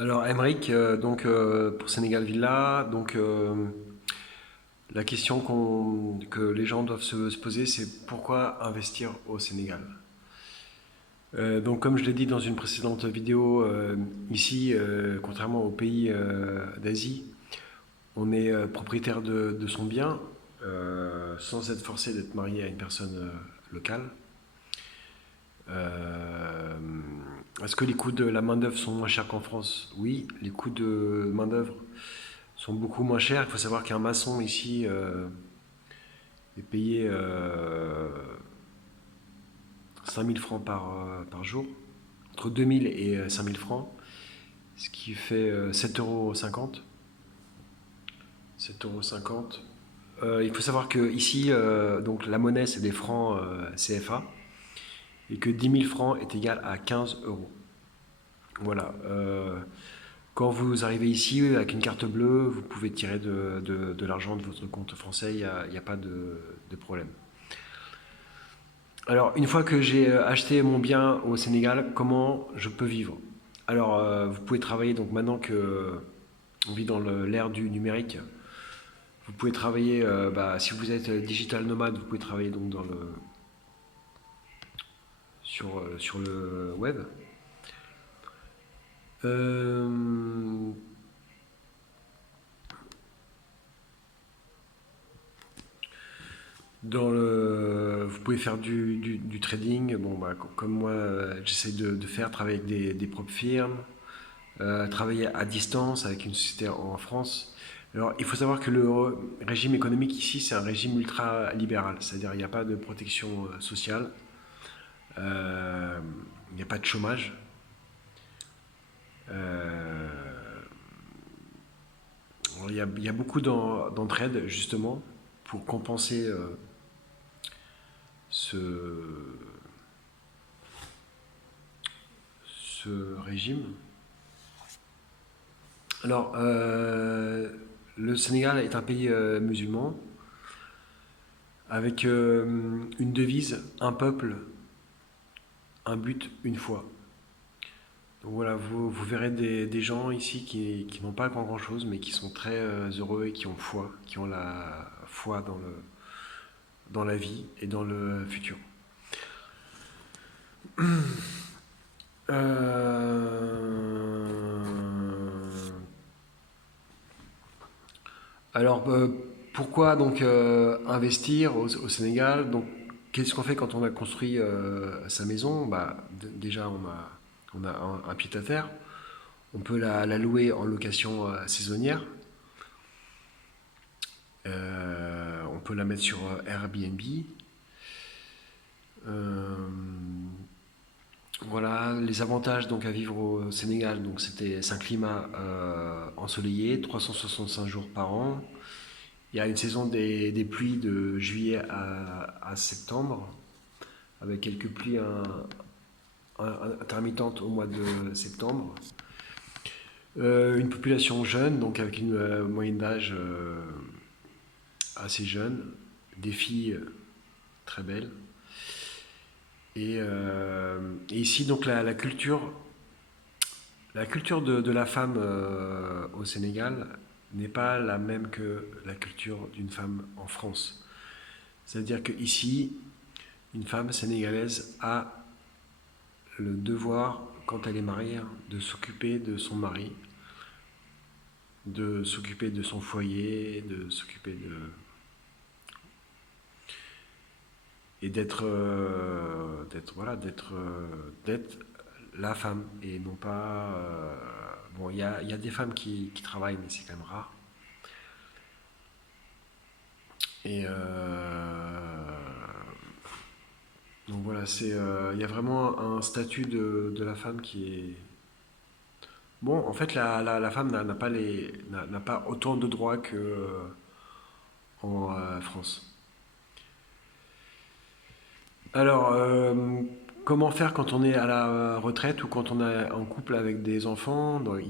Alors, Emeric, pour Sénégal Villa, la question que les gens doivent se poser, c'est pourquoi investir au Sénégal? Comme je l'ai dit dans une précédente vidéo, ici, contrairement aux pays d'Asie, on est propriétaire de son bien sans être forcé d'être marié à une personne locale. Euh, Est-ce que les coûts de la main-d'œuvre sont moins chers qu'en France? Oui, les coûts de main-d'œuvre sont beaucoup moins chers. Il faut savoir qu'un maçon ici est payé 5000 francs par jour, entre 2000 et 5000 francs, ce qui fait 7,50 €. 7,50 €. Il faut savoir que ici, donc la monnaie c'est des francs CFA et que 10 000 francs est égal à 15 euros. Voilà. Quand vous arrivez ici avec une carte bleue, vous pouvez tirer de l'argent de votre compte français, il n'y a pas de problème. Alors, une fois que j'ai acheté mon bien au Sénégal, comment je peux vivre? Alors, vous pouvez travailler, donc maintenant que on vit dans l'ère du numérique, vous pouvez travailler, si vous êtes digital nomade, vous pouvez travailler donc sur le web. Euh, Vous pouvez faire du trading, bon, comme moi j'essaie de faire, travailler avec des propres firmes, travailler à distance avec une société en France. Alors il faut savoir que le régime économique ici c'est un régime ultra-libéral, c'est-à-dire il n'y a pas de protection sociale, euh, il n'y a pas de chômage. Euh, il y a beaucoup d'entraide justement pour compenser ce, ce régime. Alors, le Sénégal est un pays musulman avec une devise, un peuple, un but, une foi. Donc voilà, vous verrez des gens ici qui n'ont pas grand-chose, mais qui sont très heureux et qui ont foi, qui ont la foi dans la vie et dans le futur. Euh, Alors, pourquoi donc investir au Sénégal? Donc, qu'est-ce qu'on fait quand on a construit sa maison? Déjà, on a un pied-à-terre. On peut la louer en location saisonnière. On peut la mettre sur Airbnb. Euh, voilà, les avantages donc à vivre au Sénégal. Donc, c'est un climat ensoleillé, 365 jours par an. Il y a une saison des pluies de juillet à septembre, avec quelques pluies intermittentes au mois de septembre. Une population jeune, donc avec une moyenne d'âge assez jeune, des filles très belles. Et ici, donc la culture de la femme au Sénégal n'est pas la même que la culture d'une femme en France. C'est-à-dire qu'ici, une femme sénégalaise a le devoir, quand elle est mariée, de s'occuper de son mari, de s'occuper de son foyer, de s'occuper de... et d'être la femme et non pas... bon, il y a des femmes qui travaillent, mais c'est quand même rare. Et donc voilà, il y a vraiment un statut de la femme qui est... Bon, en fait, la femme n'a pas autant de droits qu'en France. Alors, comment faire quand on est à la retraite ou quand on est en couple avec des enfants? Alors,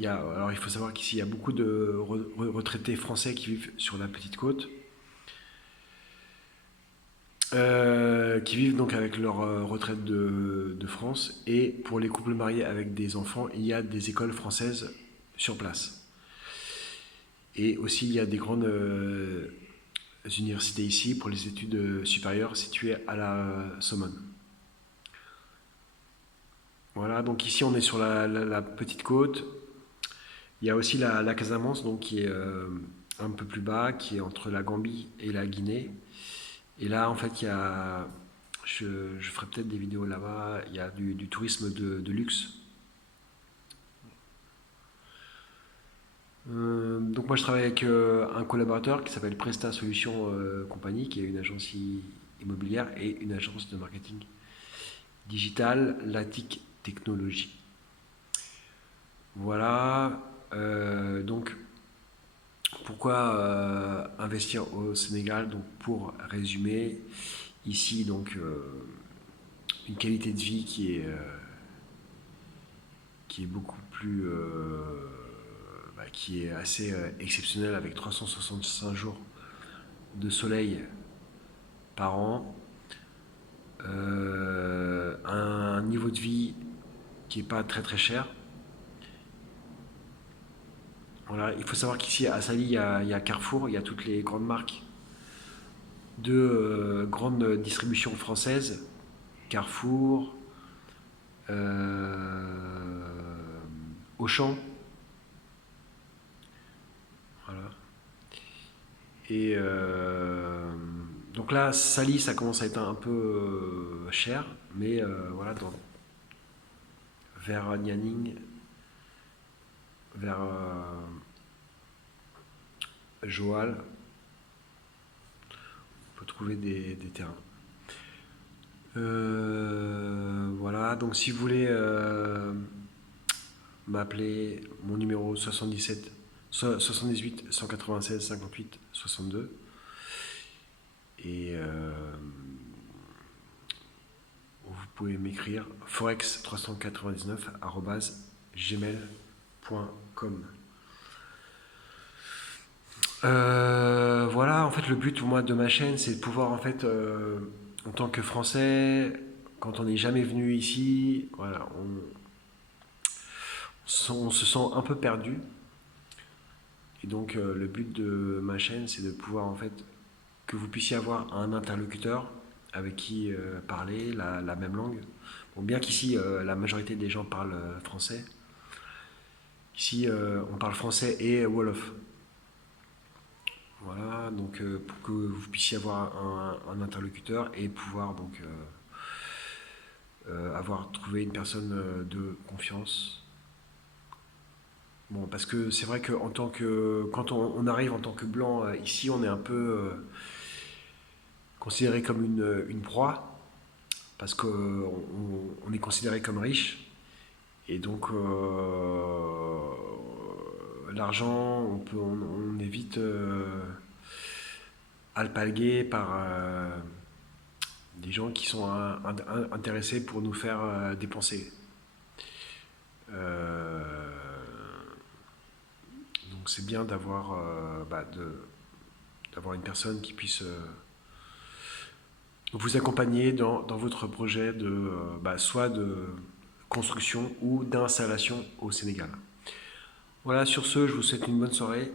il faut savoir qu'ici, il y a beaucoup de retraités français qui vivent sur la petite côte, qui vivent donc avec leur retraite de France. Et pour les couples mariés avec des enfants, il y a des écoles françaises sur place. Et aussi, il y a des grandes universités ici pour les études supérieures situées à la Sorbonne. Voilà, donc ici on est sur la petite côte. Il y a aussi la Casamance, donc qui est un peu plus bas, qui est entre la Gambie et la Guinée. Et là, en fait, je ferai peut-être des vidéos là-bas. Il y a du tourisme de luxe. Donc moi, je travaille avec un collaborateur qui s'appelle Presta Solutions Compagnie, qui est une agence immobilière et une agence de marketing digital, Latic Technologies. Voilà. Donc, pourquoi investir au Sénégal? Donc, pour résumer, ici, donc, une qualité de vie qui est beaucoup plus, qui est assez exceptionnelle avec 365 jours de soleil par an, un niveau de vie qui n'est pas très très cher. Voilà, il faut savoir qu'ici à Sali, il y a Carrefour, il y a toutes les grandes marques de grandes distributions françaises, Carrefour, Auchan, voilà. Et donc là, Sali, ça commence à être un peu cher, mais voilà, vers Nianing, vers Joal, on peut trouver des terrains. Voilà, donc si vous voulez m'appeler, mon numéro 78 196 58 62. Et vous pouvez m'écrire forex399@gmail.com. Voilà, en fait, le but, moi, de ma chaîne, c'est de pouvoir, en fait, en tant que Français, quand on n'est jamais venu ici, voilà, on se sent un peu perdu. Et donc, le but de ma chaîne, c'est de pouvoir, en fait, que vous puissiez avoir un interlocuteur avec qui parler la même langue. Bon, bien qu'ici, la majorité des gens parlent français. Ici, on parle français et Wolof. Voilà, donc pour que vous puissiez avoir un interlocuteur et pouvoir donc avoir trouvé une personne de confiance. Bon, parce que c'est vrai que quand on arrive en tant que blanc ici, on est un peu considéré comme une proie, parce qu'on est considéré comme riche. Et donc l'argent, on est vite alpagué par des gens qui sont intéressés pour nous faire dépenser. Donc c'est bien d'avoir une personne qui puisse vous accompagner dans votre projet soit de construction ou d'installation au Sénégal. Voilà, sur ce, je vous souhaite une bonne soirée